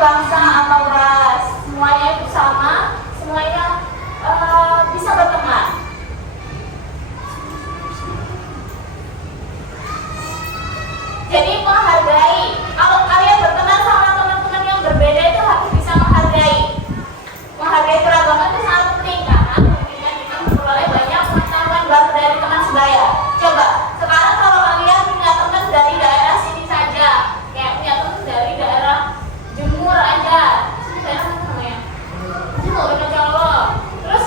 bangsa atau ras, semuanya itu sama, semuanya bisa berteman. Jadi menghargai. Kalau kalian berteman sama teman-teman yang berbeda itu harus bisa menghargai. Menghargai keragaman itu sangat penting karena memungkinkan kita memperoleh banyak pengetahuan baru dari teman sebaya. Coba sekarang kalau kalian punya teman dari daerah sini saja, kayak punya teman dari daerah Jemur aja, sini daerah mana namanya? Jemur, Wonocolo. Terus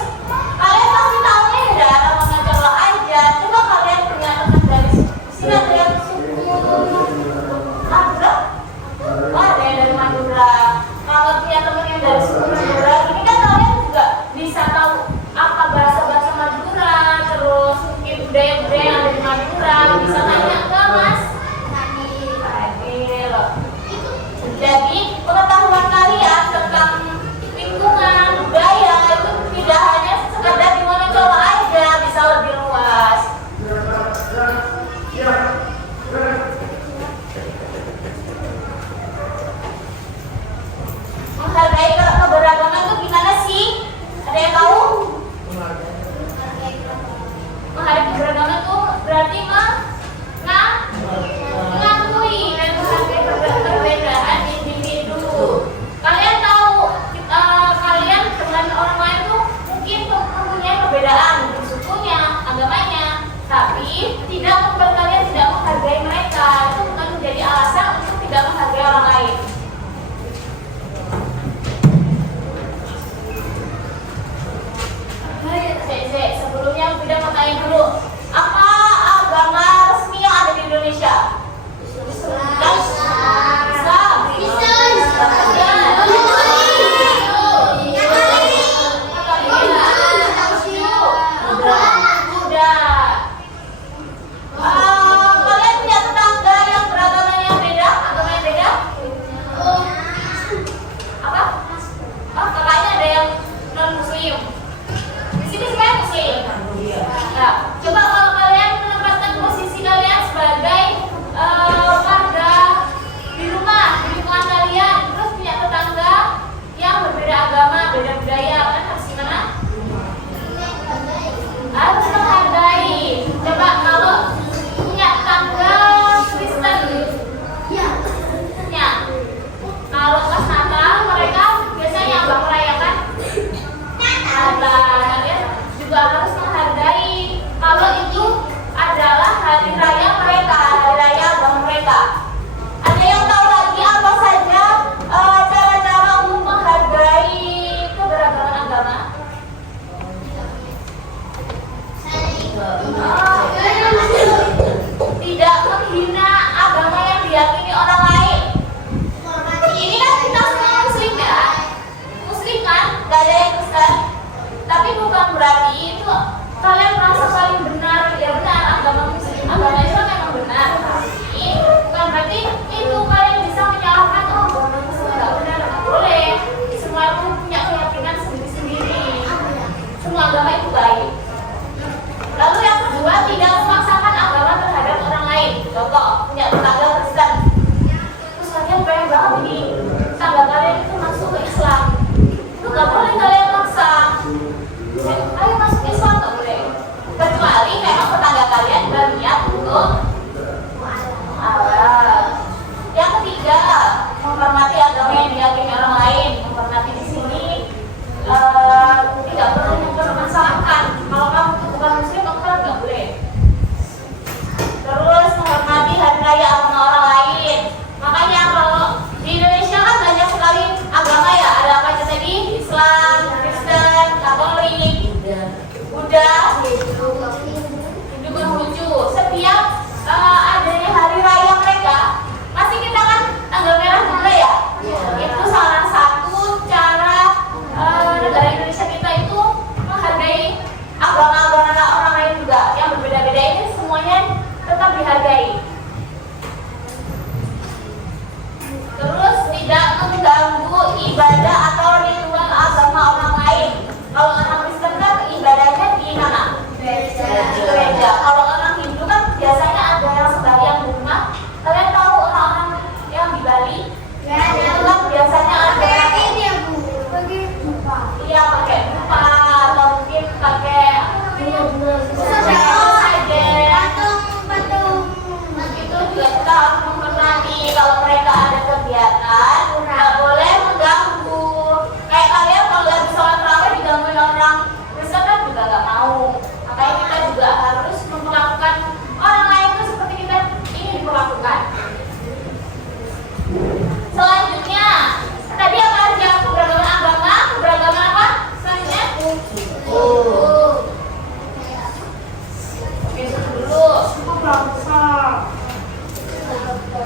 kalian pasti tahunya ya daerah Wonocolo aja. Coba kalian punya teman dari sini ada yang suku Madura? Wah, ada yang dari Madura. Kalau punya teman yang dari suku Madura, ini kan kalian juga bisa tahu apa bahasa-bahasa Madura, terus mungkin budaya-budaya yang ada di Madura, bisa tanya ke Mas Fadil. Jadi pengetahuan kalian tentang lingkungan, budaya itu tidak hanya sekadar di Wonocolo aja, bisa lebih luas. Menghargai keberagaman itu gimana sih? Ada yang tahu? Menghargai keberagaman itu berarti mengakui dan menghargai perbedaan individu. Kalian tahu kalian dengan orang lain tuh mungkin mempunyai perbedaan di sukunya, agamanya, tapi tidak membuat kalian tidak menghargai mereka. Itu bukan menjadi alasan untuk tidak menghargai orang lain. Sebelumnya kita mau tanya dulu, apa agama resmi yang ada di Indonesia? Islam. Kalian punya tetangga yang beragamanya beda, agama yang beda? Apa? Oh, kakaknya ada yang non Muslim. Di sini semuanya Muslim. Nah, coba kalau kalian menempatkan posisi kalian sebagai warga di rumah, di lingkungan kalian, terus punya tetangga yang berbeda agama, beda budaya, kalian harus gimana? Harus menghargai. Coba kalau punya tetangga Kristen, ya. Kalau pas Natal mereka biasanya apa merayakan? Natal. Kalian juga harus menghargai kalau itu adalah hari raya mereka, hari raya agama mereka. Ada yang tahu lagi apa saja cara-cara untuk menghargai keberagaman agama? Tidak menghina agama yang diyakini orang lain. Ini kan kita semua Muslim ya, Muslim kan, gak ada yang Kristen. Tapi bukan berarti itu kalian merasa paling benar. Ya benar, agama Muslim, agama Islam memang benar. Tapi bukan berarti itu kalian bisa menyalahkan agama Muslim nggak benar, nggak boleh. Semua itu punya keyakinan sendiri-sendiri. Semua agama itu baik. Lalu yang kedua, tidak memaksakan agama terhadap orang lain. Contoh, punya tetangga Kristen, terus kalian pengen banget nih tetangga kalian itu masuk ke Islam, itu nggak boleh kalian maksa. Ayo masuk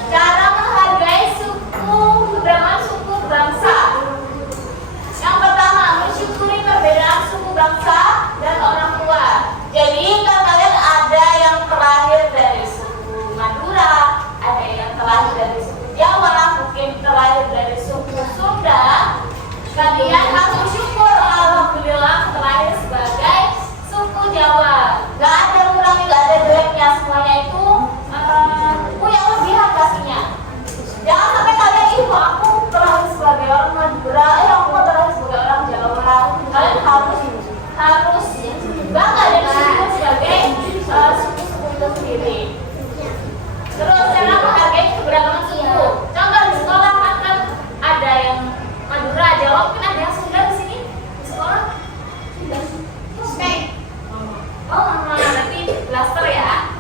Cara menghargai suku, keberagaman suku bangsa. Yang pertama, mensyukuri perbedaan suku bangsa dan orang tua. Jadi kalau kalian ada yang terlahir dari suku Madura, ada yang terlahir dari suku Jawa, mungkin terlahir dari suku Sunda, kalian harus bersyukur, alhamdulillah terlahir sebagai suku Jawa. Gak ada kurangnya, gak ada jeleknya, semuanya itu punya kelebihan pastinya. Jangan sampai kalian itu aku terlahir sebagai orang Madura, aku terlahir sebagai orang Jawa. Kalian harus bangga dan bersyukur sebagai suku-suku itu sendiri. Terus cara menghargai keberagaman suku. Contoh di sekolah kan ada yang Madura, Jawa, mungkin ada yang Sunda di sini di sekolah. Oh, nanti blaster ya.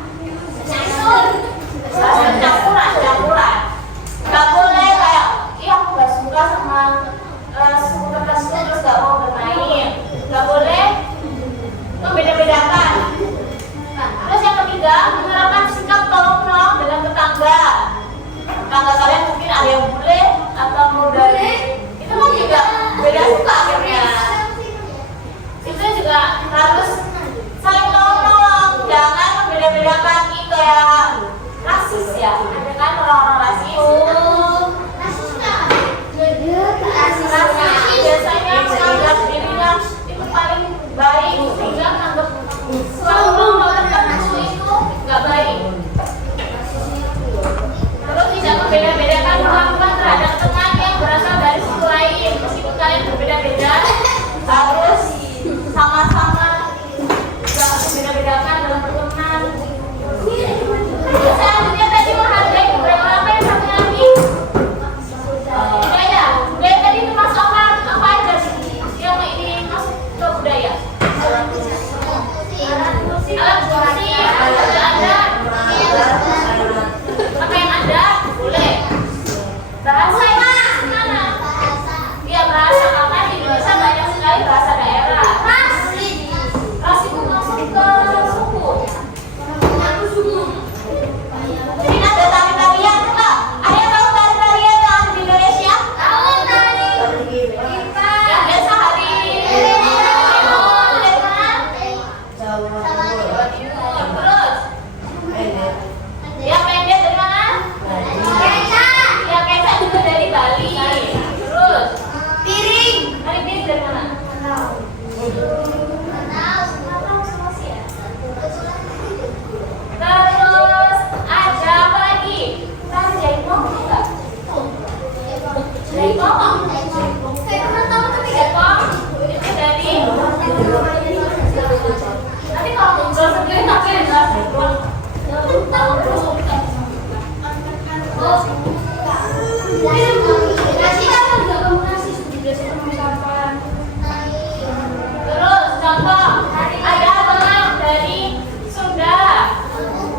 Campuran. Gak boleh kayak, aku gak suka sama suku tertentu terus gak mau bermain. Gak boleh membeda-bedakan. Terus yang ketiga, menerapkan sikap tolong-menolong dengan tetangga. Tetangga kalian mungkin ada yang bule atau mau dari itu kan juga beda suka akhirnya. Itu juga harus saling tolong-menolong, jangan membeda-bedakan kayak rasis ya. Ada kan orang-orang rasis. Rasis biasanya menganggap dirinya itu paling baik sehingga menganggap selalu tertentu itu nggak baik. Terus tidak membeda-bedakan perlakuan terhadap teman yang berasal dari suku lain. Meskipun kalian berbeda-beda, harus sama-sama tidak membeda-bedakan dalam berteman. Selanjutnya tadi menghargai keberagaman, apa yang satu lagi? Budaya. Budaya tadi termasuk apa aja sih yang ini masuk ke budaya? Alat musik, ada. Apa yang ada? Boleh. Bahasa mana? Iya, bahasa, karena di Indonesia banyak sekali bahasa daerah. Ras itu masuk ke suku. Mungkin ada tari-tarian enggak? Ada yang tahu tari-tarian yang ada di Indonesia? Tahu tari. Yang biasa hari Terus yang pendek dari mana? Ya keca juga dari Bali. Terus piring. Hari piring dari mana? Terus ada apa lagi? Tari jaipong enggak? Jaipong? Saya pernah tahu tapi jaipong itu dari nanti kalau ngobrol sendiri tapi enggak tahu terus terus contoh ada teman dari Sunda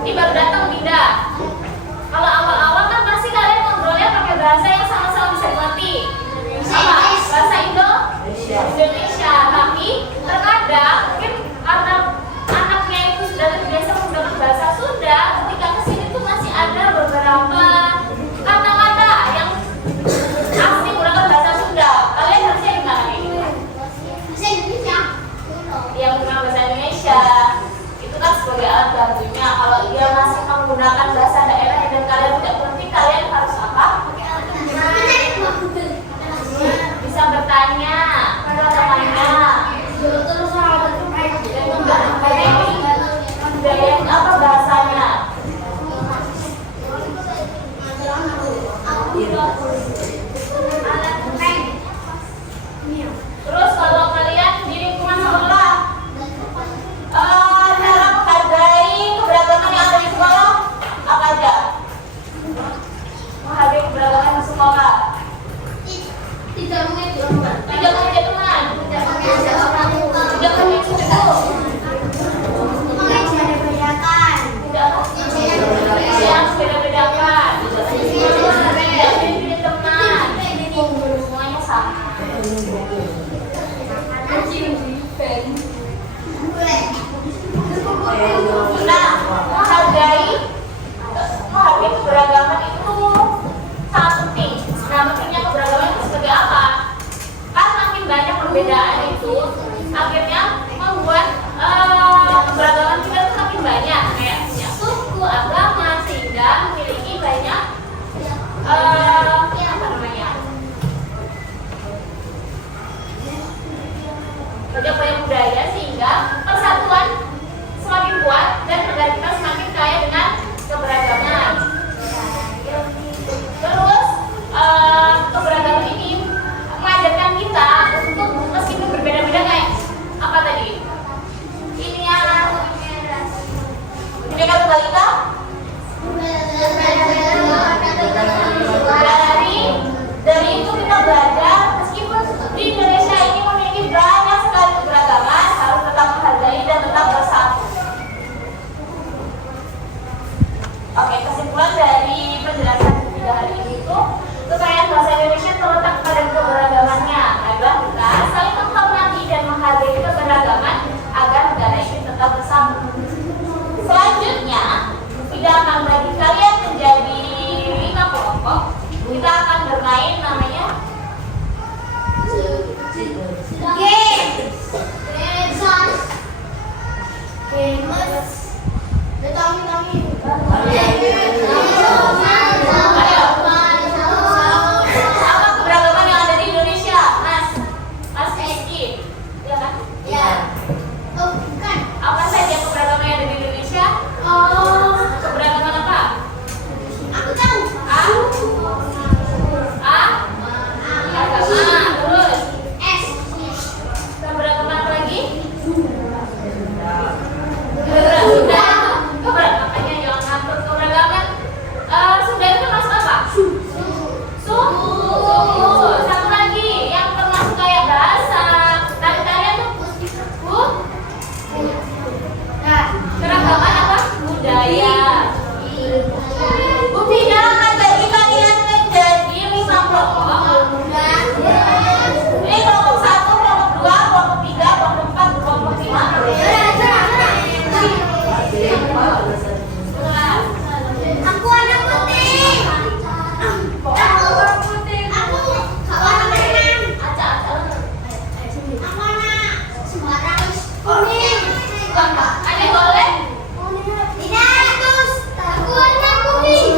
ini baru datang tidak. Kalau awal-awal kan pasti kalian ngobrolnya pakai bahasa yang sama-sama bisa dimengerti. Apa? Bahasa Indonesia. Tapi terkadang mungkin karena anaknya itu sudah terbiasa menggunakan bahasa Sunda, ketika kesini tuh masih ada beberapa kata-kata yang asli menggunakan bahasa Sunda. Kalian harusnya gimana nih? Bahasa Indonesia. Yang menggunakan bahasa Indonesia itu kan sebagai alat bantunya. Kalau dia masih menggunakan bahasa daerah dan kalian tidak mengerti, kalian harus apa? Bisa bertanya pada temannya. Terus dan menghargai apa bahasanya. Terus kalau kalian di lingkungan sekolah, cara menghargai keberagaman yang ada di sekolah apa aja? Menghargai keberagaman di sekolah. Tidak mengejek teman. Tidak mengejek suku. Beda-bedakan. Yang beda-bedakan. Tidak pilih teman. Semuanya sama. Nah, menghargai perbedaan itu akhirnya membuat keberagaman kita tuh makin banyak, kayak punya suku, agama, sehingga memiliki banyak apa namanya, banyak budaya, sehingga persatuan semakin kuat dan negara kita semakin kaya dengan keberagaman. Terus keberagaman ini mengajarkan kita untuk meskipun berbeda-beda, kayak apa tadi? Ini ya, Bhinneka Tunggal Ika. Dari itu kita belajar meskipun di Indonesia ini memiliki banyak sekali keberagaman, harus tetap menghargai dan tetap bersatu. Oke, kesimpulan dari penjelasan kita hari ini itu kekayaan bahasa Indonesia terletak pada keberagamannya. Adalah kita saling menghormati dan menghargai keberagaman agar negara ini tetap bersatu. Selanjutnya, kita akan bagi kalian menjadi 5 kelompok. Kita akan bermain namanya apa keberagaman yang ada di Indonesia, Mas Rizky? Ya kan? Ya. Oh, bukan. Apa saja keberagaman yang ada di Indonesia? Keberagaman apa? Aku tahu. Agama. Terus keberagaman apa lagi? Keberagamannya jangan ngatur. Keberagaman Sunda itu masuk apa? Suku. Satu lagi yang termasuk kayak bahasa, tarian tuh keragaman apa? Budaya. Bukti akan bagi kalian menjadi 5 kelompok. Ini kelompok 1, kelompok 2, kelompok 3, kelompok 4, kelompok 5. Aku warna putih. Aku warna putih. Aku warna merah. Acak-acak. Aku warna sembarang kuning. Ada boleh? Tidak. Aku warna kuning.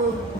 wabarakatuh.